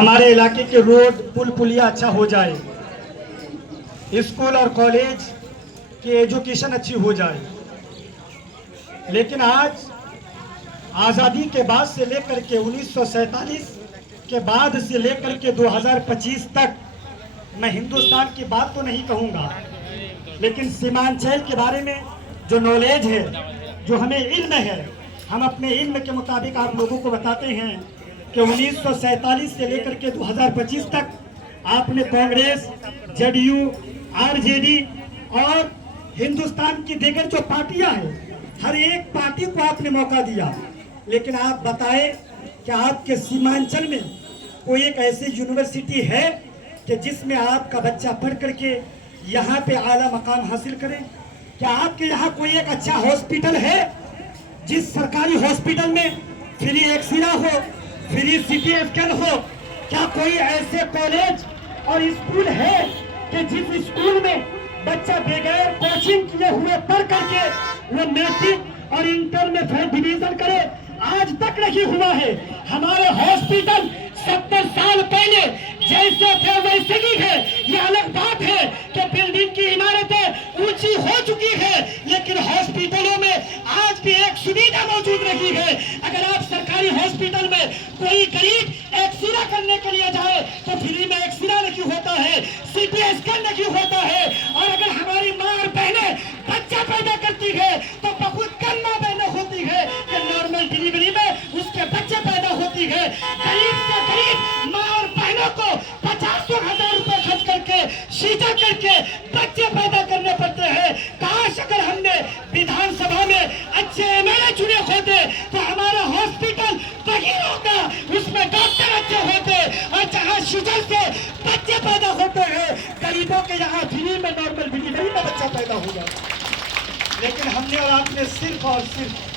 हमारे इलाके के रोड पुल पुलिया अच्छा हो जाए, स्कूल और कॉलेज की एजुकेशन अच्छी हो जाए। लेकिन आज आज़ादी के बाद से लेकर के 1947 के बाद से लेकर के 2025 तक मैं हिंदुस्तान की बात तो नहीं कहूँगा, लेकिन सीमांचल के बारे में जो नॉलेज है, जो हमें इल्म है, हम अपने इल्म के मुताबिक आप लोगों को बताते हैं कि 1947 से लेकर के 2025 तक आपने कांग्रेस, जेडीयू, आरजेडी और हिंदुस्तान की दीगर जो पार्टियां हैं, हर एक पार्टी को आपने मौका दिया। लेकिन आप बताएं कि आपके सीमांचल में कोई एक ऐसी यूनिवर्सिटी है कि जिसमें आपका बच्चा पढ़ करके यहाँ पे आला मकाम हासिल करे? क्या आपके यहाँ कोई एक अच्छा हॉस्पिटल है? जिस सरकारी हॉस्पिटल में फ्री एक्सरे हो, फ्री सिटी स्कैन हो? क्या कोई ऐसे कॉलेज और स्कूल है कि जिस स्कूल में बच्चा बगैर कोचिंग किए हुए पढ़ करके वो मैट्रिक और इंटर में फर्स्ट डिवीजन करे? आज तक नहीं हुआ है। हमारे हॉस्पिटल 70 साल पहले जैसे थे वैसे ही है। ये अलग बात है कि बिल्डिंग की इमारतें ऊंची हो चुकी है, लेकिन हॉस्पिटलों में आज भी एक सुविधा मौजूद नहीं है। अगर आप सरकारी हॉस्पिटल में कोई गरीब एक्सरे करने के लिए जाए तो फ्री में एक्सरे नहीं होता है, सीटी स्कैन नहीं होता है। और अगर हमारी माँ और बहनें बच्चा पैदा करती है तो बहुत कम माँ बहनें होती है कि नॉर्मल डिलीवरी में उसके बच्चे पैदा होती है। गरीब से गरीब माँ और बहनों को 50,000 रुपए खर्च करके सीधा करके बच्चे पैदा करने पड़ते हैं। काश अगर हमने विधानसभा में अच्छे एमएलए चुने होते तो हमारा हॉस्पिटल वही होता, उसमें डॉक्टर अच्छे होते और जहाँ सीजन से बच्चे पैदा होते हैं, गरीबों के यहाँ फ्री में नॉर्मल डिलीवरी में बच्चा पैदा हो जाता। लेकिन हमने और आपने सिर्फ और सिर्फ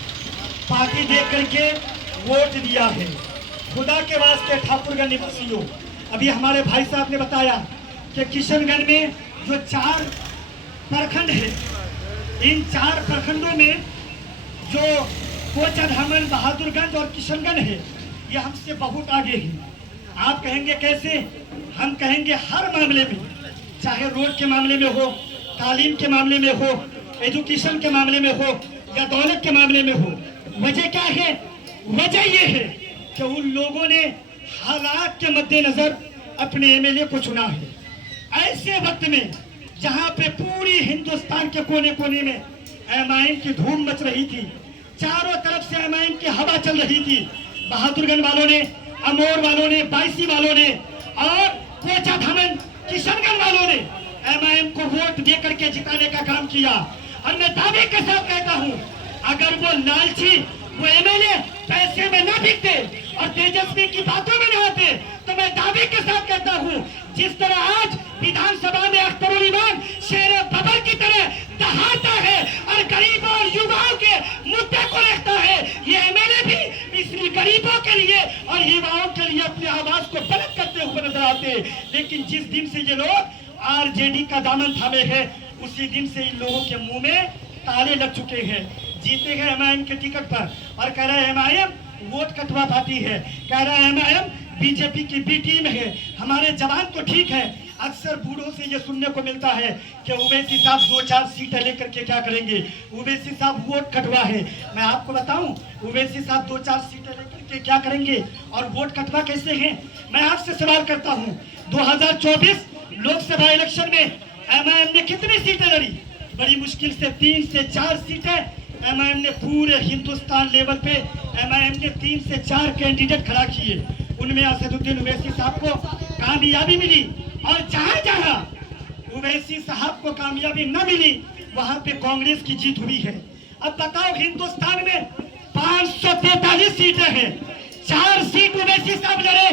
पार्टी देख करके वोट दिया है। खुदा के वास्ते ठाकुरगढ़ निवासियों, अभी हमारे भाई साहब ने बताया कि किशनगंज में जो 4 प्रखंड है, इन 4 प्रखंडों में जो कोचाधामन, बहादुरगंज और किशनगंज है, ये हमसे बहुत आगे है। आप कहेंगे कैसे? हम कहेंगे हर मामले में, चाहे रोड के मामले में हो, तालीम के मामले में हो, एजुकेशन के मामले में हो या दौलत के मामले में हो। वजह क्या है? वजह ये है कि उन लोगों ने हालात के मद्देनजर अपने एमएलए को चुना है। ऐसे वक्त में जहां पे पूरी हिंदुस्तान के कोने कोने में एमआईएम की धूम मच रही थी, चारों तरफ से एमआईएम की हवा चल रही थी, बहादुरगंज वालों ने, अमोर वालों ने, बायसी वालों ने और कोचाधामन, किशनगंज वालों ने एमआईएम को वोट दे करके जिताने का काम किया। और मैं दावे के साथ कहता हूं, अगर वो लालची, वो एमएलए पैसे में न बिकते और तेजस्वी की बातों में न आते तो मैं दावे के साथ कहता हूं, जिस तरह आज विधानसभा में अख्तरुल इमान शेर बबर की तरह दहाड़ता है और गरीबों और युवाओं के मुद्दे को रखता है, ये एमएलए भी इसलिए गरीबों के लिए और युवाओं के लिए अपनी आवाज को बुलंद करते हुए नजर आते। लेकिन जिस दिन से ये लोग आरजेडी का दामन थामे हैं, उसी दिन से इन लोगों के मुंह में ताले लग चुके हैं। जीते हैं एमआईएम के टिकट पर और कह रहे हैं एमआईएम वोट कटवा पाती है, कह रहा है एमआईएम बीजेपी की बी टीम है। हमारे जवान तो ठीक है, अक्सर बूढ़ों से ये सुनने को मिलता है कि उवैसी साहब 2-4 सीटें लेकर के क्या करेंगे, उवैसी साहब वोट कटवा है। मैं आपको बताऊं, उवैसी साहब 2-4 सीटें लेकर के क्या करेंगे और वोट कटवा कैसे हैं? मैं आपसे सवाल करता हूं, 2024 लोकसभा इलेक्शन में एमआईएम ने कितनी सीटें लड़ी? बड़ी मुश्किल से 3 से 4 सीटें एमआईएम ने पूरे हिंदुस्तान लेवल पे एमआईएम ने 3 से 4 कैंडिडेट खड़ा किए। उनमें असदुद्दीन ओवैसी साहब को कामयाबी मिली और जहां जहां ओवैसी साहब को कामयाबी न मिली वहां पे कांग्रेस की जीत हुई है। अब बताओ, हिंदुस्तान में 543 सीटें हैं, 4 सीट ओवैसी साहब लड़े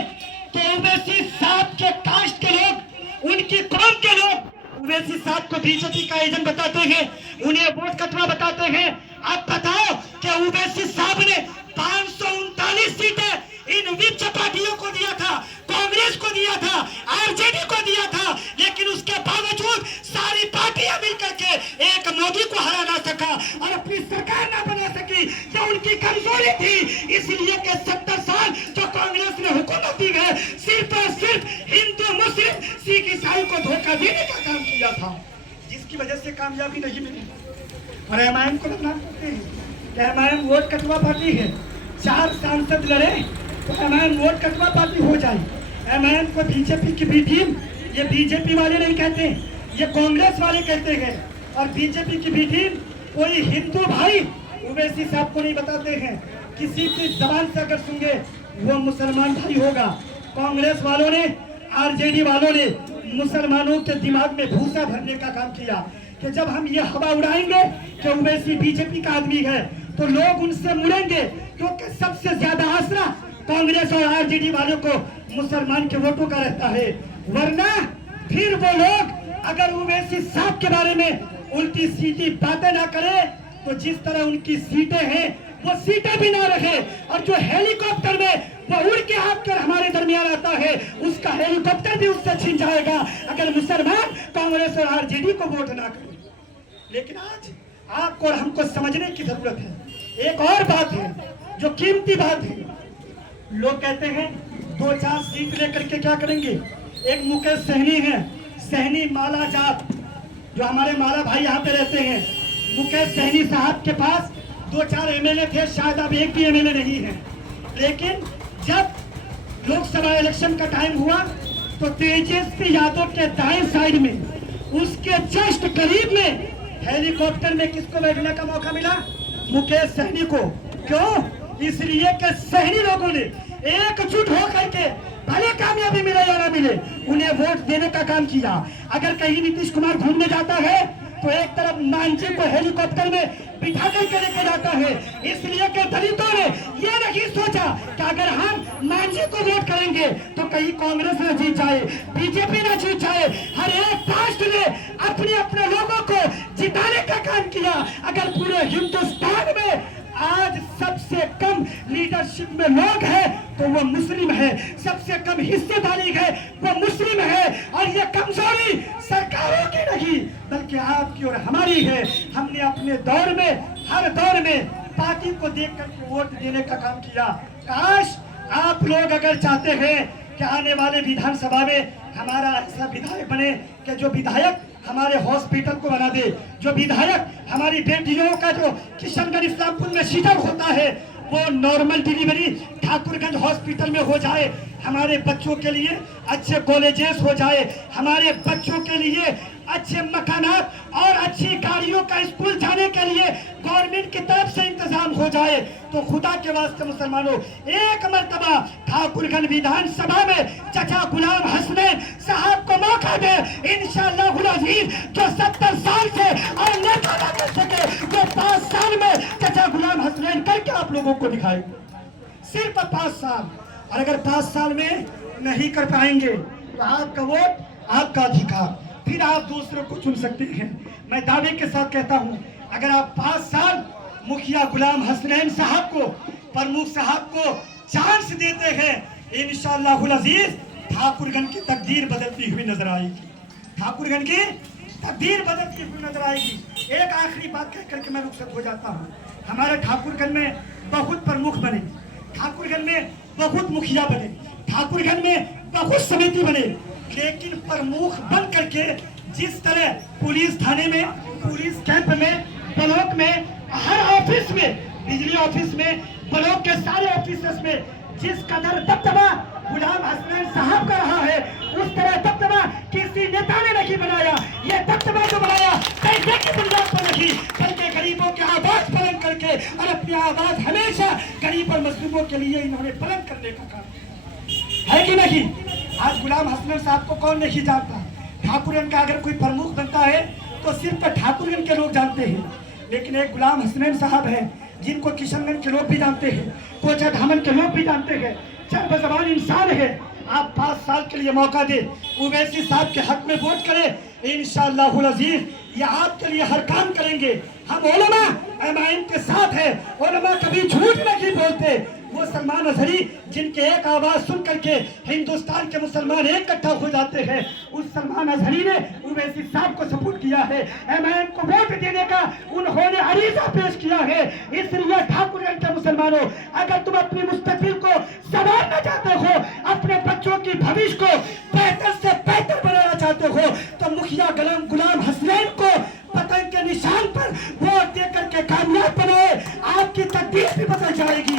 तो ओवैसी साहब के कास्ट के लोग, उनकी कौम के लोग ओवैसी साहब को बीजेपी का एजेंट बताते हैं, उन्हें वोट कटवा बताते हैं। अब बताओ कि ओवैसी साहब ने 539 सीटें इन विपक्ष पार्टियों को दिया था, कांग्रेस को दिया था, आरजेडी को दिया था, लेकिन उसके बावजूद सारी पार्टियां मिलकर के एक मोदी को हरा ना सका और अपनी सरकार ना बना सकी। ये उनकी कमजोरी थी, इसलिए कि 70 साल जो कांग्रेस ने हुकूमत दी है, सिर्फ सिर्फ और सिर्फ हिंदू मुस्लिम सिख ईसाई को धोखा देने का काम किया था, जिसकी वजह से कामयाबी नहीं मिली। और एमआईएम को बदनाम करते हैं कि एमआईएम वोट कटवा पार्टी है, 4 सांसद लड़े तो एमआईएम वोट कटवा पार्टी हो जाए। एमआईएम को बीजेपी की भी टीम, ये बीजेपी वाले नहीं कहते, ये कांग्रेस वाले कहते हैं, और बीजेपी की भी टीम कोई हिंदू भाई ओवैसी साहब को नहीं बताते हैं, किसी की जबान से अगर सुनेंगे वो मुसलमान भाई होगा। कांग्रेस वालों ने, आरजेडी वालों ने मुसलमानों के दिमाग में भूसा भरने का काम किया कि जब हम ये हवा उड़ाएंगे कि ओवैसी बीजेपी का आदमी है तो लोग उनसे मुड़ेंगे, क्योंकि सबसे ज्यादा आसरा कांग्रेस और आरजेडी वालों को मुसलमान के वोटों का रहता है। वरना फिर वो लोग अगर ओवैसी साहब के बारे में उल्टी सीधी बातें ना करे तो जिस तरह उनकी सीटें हैं वो सीटें भी ना रखे, और जो हेलीकॉप्टर में वो उड़ के आकर हमारे दरमियान आता है उसका हेलीकॉप्टर भी उससे छीन जाएगा अगर मुसलमान कांग्रेस और आरजेडी को वोट ना करे। लेकिन आज आपको और हमको समझने की जरूरत है। एक और बात है जो कीमती बात है, लोग कहते हैं 2-4 सीट लेकर के क्या करेंगे। एक मुकेश सहनी है, सहनी माला जात, जो हमारे माला भाई यहाँ पे रहते हैं, मुकेश सहनी साहब के पास 2-4 एमएलए थे, शायद अब एक भी एमएलए नहीं है। लेकिन जब लोकसभा इलेक्शन का टाइम हुआ तो तेजस्वी यादव के दाएं साइड में, उसके जस्ट करीब में हेलीकॉप्टर में किसको बैठने का मौका मिला? मुकेश सहनी को। क्यों? इसलिए कि सहनी लोगों ने एकजुट होकर के भले कामयाबी मिले या ना मिले उन्हें वोट देने का काम किया। अगर कहीं नीतीश कुमार घूमने जाता है तो एक तरफ मांझी को हेलीकॉप्टर में बिठा करके लेके जाता है, इसलिए कि दलितों ने ये नहीं सोचा कि अगर हम मांझी को वोट करेंगे तो कहीं कांग्रेस न जीत जाए, बीजेपी न जीत जाए। हर एक कास्ट ने अपने अपने लोगों को जिताने का काम किया। अगर पूरे हिंदुस्तान में आज सबसे कम लीडरशिप में लोग हैं तो वो मुस्लिम है, सबसे कम हिस्सेदारी है वो मुस्लिम है, और ये कमजोरी सरकारों की नहीं बल्कि आपकी और हमारी है। हमने अपने दौर में, हर दौर में पार्टी को देख करके वोट देने का काम किया। काश आप लोग अगर चाहते हैं कि आने वाले विधानसभा में हमारा ऐसा विधायक बने कि जो विधायक हमारे हॉस्पिटल को बना दे, जो विधायक हमारी बेटियों का जो किशनगंज इस्लामपुर में सीजर होता है वो नॉर्मल डिलीवरी ठाकुरगंज हॉस्पिटल में हो जाए, हमारे बच्चों के लिए अच्छे कॉलेजेस हो जाए, हमारे बच्चों के लिए अच्छे मकानात और अच्छी गाड़ियों का स्कूल जाने के लिए गवर्नमेंट की तरफ से इंतजाम हो जाए, तो खुदा के वास्ते मुसलमानों एक मर्तबा ठाकुरगंज विधानसभा में चाचा गुलाम हसनैन साहब को मौका दे। इंशाअल्लाह जो 70 साल से और नेता ना कर सके वो 5 साल में चाचा गुलाम हसनैन करके आप लोगों को दिखाए। सिर्फ 5 साल, और अगर 5 साल में नहीं कर पाएंगे तो आपका वोट आपका अधिकार, फिर आप दूसरों को चुन सकते हैं। मैं दावे के साथ कहता हूं अगर आप 5 साल मुखिया गुलाम हसनैन साहब को, प्रमुख साहब को चांस देते हैं, इंशाअल्लाह अजीज ठाकुरगंज की तकदीर बदलती हुई नजर आएगी, ठाकुरगंज की तकदीर बदलती हुई नजर आएगी। एक आखिरी बात कह करके मैं रुखसत हो जाता हूँ। हमारे ठाकुरगंज में बहुत प्रमुख बने, ठाकुरगंज में बहुत मुखिया बने, ठाकुरगंज में बहुत समिति बने, लेकिन प्रमुख बन करके जिस तरह पुलिस थाने में, पुलिस कैंप में, ब्लॉक में, हर ऑफिस में, बिजली ऑफिस में, ब्लॉक के सारे ऑफिस में जिस कदर दबदबा गुलाम हसनैन साहब का रहा है उस तरह दबदबा किसी नेता ने नहीं बनाया। ये दबदबा जो बनाया पैसे की बुनियाद पर नहीं बल्कि गरीबों की आवाज बुलंद करके, और अपनी आवाज हमेशा गरीब और मजलूमों के लिए इन्होंने बुलंद करने का काम है कि नहीं। आज गुलाम हसनैन साहब को कौन नहीं जानता। ठाकुरगंज का अगर कोई प्रमुख बनता है तो सिर्फ ठाकुरगंज के लोग जानते हैं, लेकिन एक गुलाम हसनैन साहब है जिनको किशनगंज के लोग भी जानते हैं, कोचा धामन के लोग भी जानते हैं, चरबजबान इंसान है। आप 5 साल के लिए मौका दे, ओवैसी साहब के हक में वोट करें, इंशाअल्लाह अजीज ये आपके लिए हर काम करेंगे। हम उलमा एमआईएम के साथ है, उलमा कभी झूठ नहीं बोलते, वो सलमान अजहरी जिनके एक आवाज सुन करके हिंदुस्तान के मुसलमान इकट्ठा हो जाते हैं, उस सलमान अजहरी ने उवैसी साहब को सपोर्ट किया है। एमआईएम को वोट देने का उन्होंने अरीजा पेश किया है। इसलिए ठाकुरगंज के मुसलमानों, अगर तुम अपनी मुस्तकबिल को संवारना चाहते हो, अपने बच्चों की भविष्य को बेहतर से बेहतर बनाना चाहते हो, तो मुखिया गुलाम हसनैन को पतंग के निशान पर वोट देकर के कामयाब बनाए। आपकी तकदीर भी बदल जाएगी।